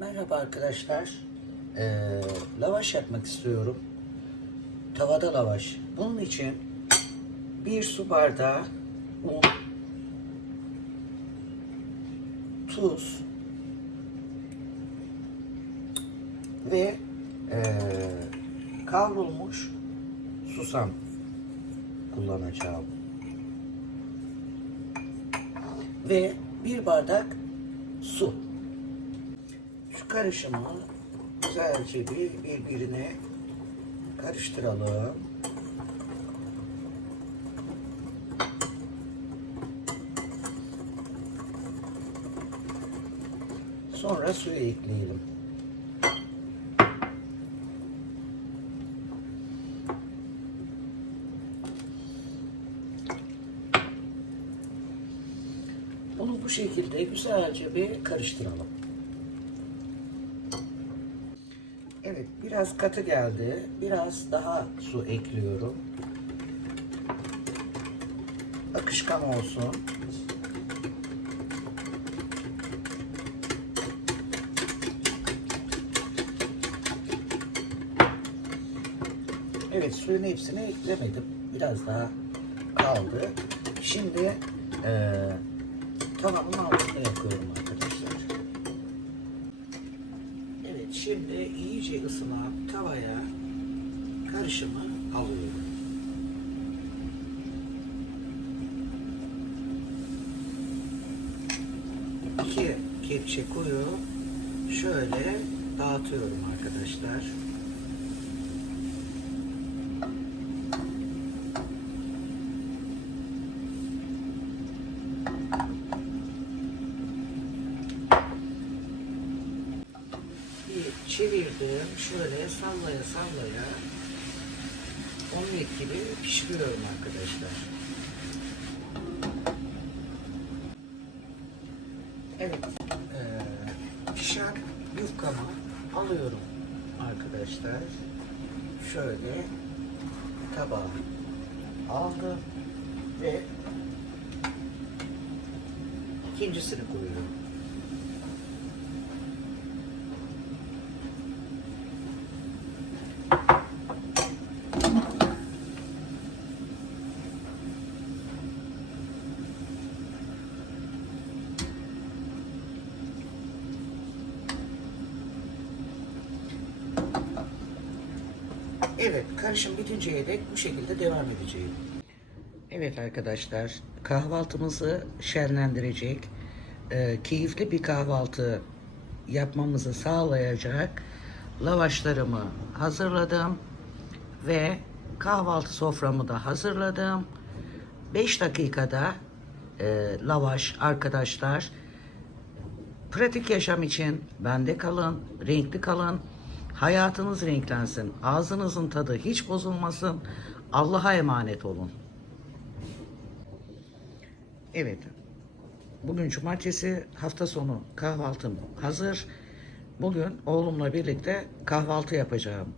Merhaba arkadaşlar. Ee, lavaş yapmak istiyorum. Tavada lavaş. Bunun için bir su bardağı un, tuz ve ee, kavrulmuş susam kullanacağım. Ve bir bardak su. Şu karışımı güzelce bir birbirine karıştıralım. Sonra suyu ekleyelim. Bunu bu şekilde güzelce bir karıştıralım. Evet, biraz katı geldi. Biraz daha su ekliyorum. Akışkan olsun. Evet, suyun hepsini eklemedim. Biraz daha kaldı. Şimdi eee tavamın altını yakıyorum arkadaşlar. Evet şimdi iyice ısınan tavaya karışımı alıyorum. İki kepçe koyu şöyle dağıtıyorum arkadaşlar. bir çevirdim. Şöyle sallaya sallaya omlet gibi pişiriyorum arkadaşlar. Evet. eee, pişen yufkamı alıyorum arkadaşlar. Şöyle tabağa aldım ve ikincisini koyuyorum. Evet, karışım bitinceye dek bu şekilde devam edeceğim. Evet arkadaşlar, kahvaltımızı şenlendirecek, e, keyifli bir kahvaltı yapmamızı sağlayacak lavaşlarımı hazırladım ve kahvaltı soframı da hazırladım. 5 dakikada e, lavaş arkadaşlar. Pratik yaşam için bende kalın, renkli kalın. Hayatınız renklensin. Ağzınızın tadı hiç bozulmasın. Allah'a emanet olun. Evet. Bugün cumartesi hafta sonu kahvaltım hazır. Bugün oğlumla birlikte kahvaltı yapacağım.